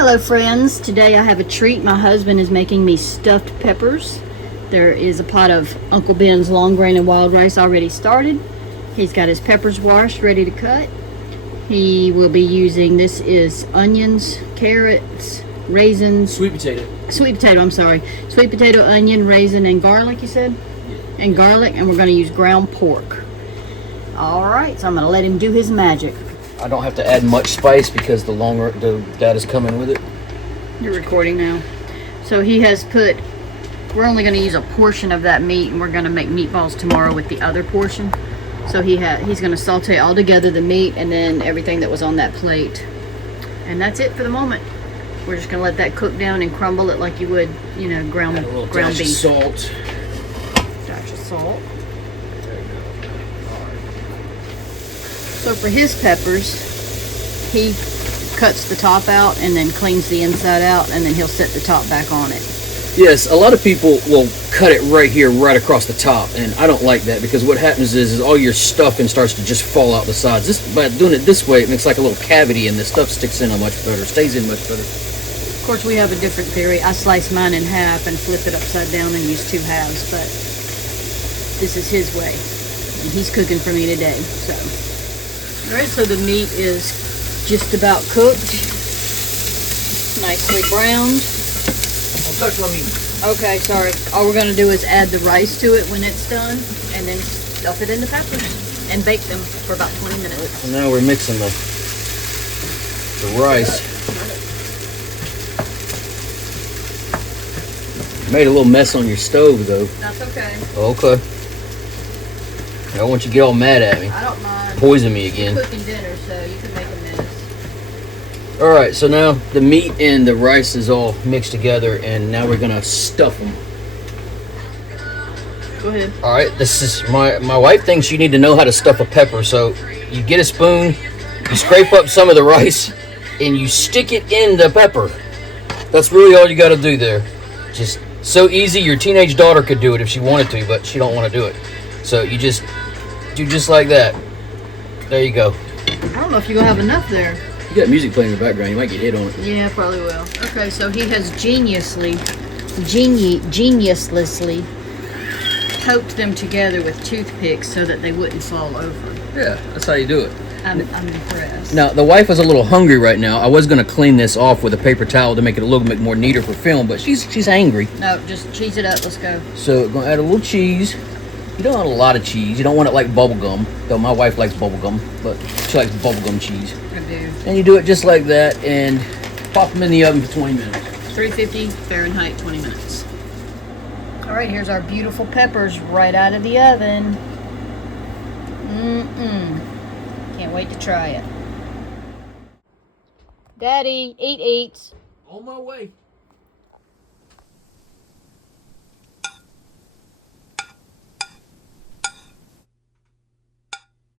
Hello friends, today I have a treat. My husband is making me stuffed peppers. There is a pot of Uncle Ben's long grain and wild rice already started. He's got his peppers washed, ready to cut. He will be using, this is onions, carrots, raisins. Sweet potato, I'm sorry. Sweet potato, onion, raisin, and garlic, you said? Yeah. And garlic, and we're going to use ground pork. Alright, so I'm going to let him do his magic. I don't have to add much spice because the data's coming with it. You're recording now. So he has put, we're only going to use a portion of that meat, and we're going to make meatballs tomorrow with the other portion. So he's going to saute all together the meat and then everything that was on that plate. And that's it for the moment. We're just going to let that cook down and crumble it like you would, you know, ground beef. Dash of salt. Dash of salt. So for his peppers, he cuts the top out and then cleans the inside out, and then he'll set the top back on it. Yes, a lot of people will cut it right here, right across the top, and I don't like that because what happens is all your stuffing starts to just fall out the sides. By doing it this way, it makes like a little cavity, and the stuff sticks in much better, stays in much better. Of course, we have a different theory. I slice mine in half and flip it upside down and use 2 halves, but this is his way, and he's cooking for me today. So, all right, so the meat is just about cooked, nicely browned. Don't touch my meat. Okay, sorry. All we're going to do is add the rice to it when it's done, and then stuff it in the peppers and bake them for about 20 minutes. So now we're mixing the rice. Made a little mess on your stove, though. That's okay. Okay. I don't want you to get all mad at me. I don't mind. Poison me again. You're cooking dinner, so you can make a mess. Alright, so now the meat and the rice is all mixed together, and now we're gonna stuff them. Go ahead. Alright, this is my wife thinks you need to know how to stuff a pepper, so you get a spoon, you scrape up some of the rice, and you stick it in the pepper. That's really all you gotta do there. Just so easy, your teenage daughter could do it if she wanted to, but she don't want to do it. So you just do just like that. There you go. I don't know if you're gonna have enough there. You got music playing in the background, you might get hit on it. Yeah, probably will. Okay, so he has geniusly poked them together with toothpicks so that they wouldn't fall over. Yeah, that's how you do it. I'm impressed. Now, the wife is a little hungry right now. I was going to clean this off with a paper towel to make it a little bit more neater for film, but she's angry. No, just cheese it up. Let's go. So, we're going to add a little cheese. You don't want a lot of cheese. You don't want it like bubble gum, though my wife likes bubble gum, but she likes bubble gum cheese. I do. And you do it just like that, and pop them in the oven for 20 minutes. 350 Fahrenheit, 20 minutes. All right, here's our beautiful peppers right out of the oven. Can't wait to try it. Daddy, eat. On my way.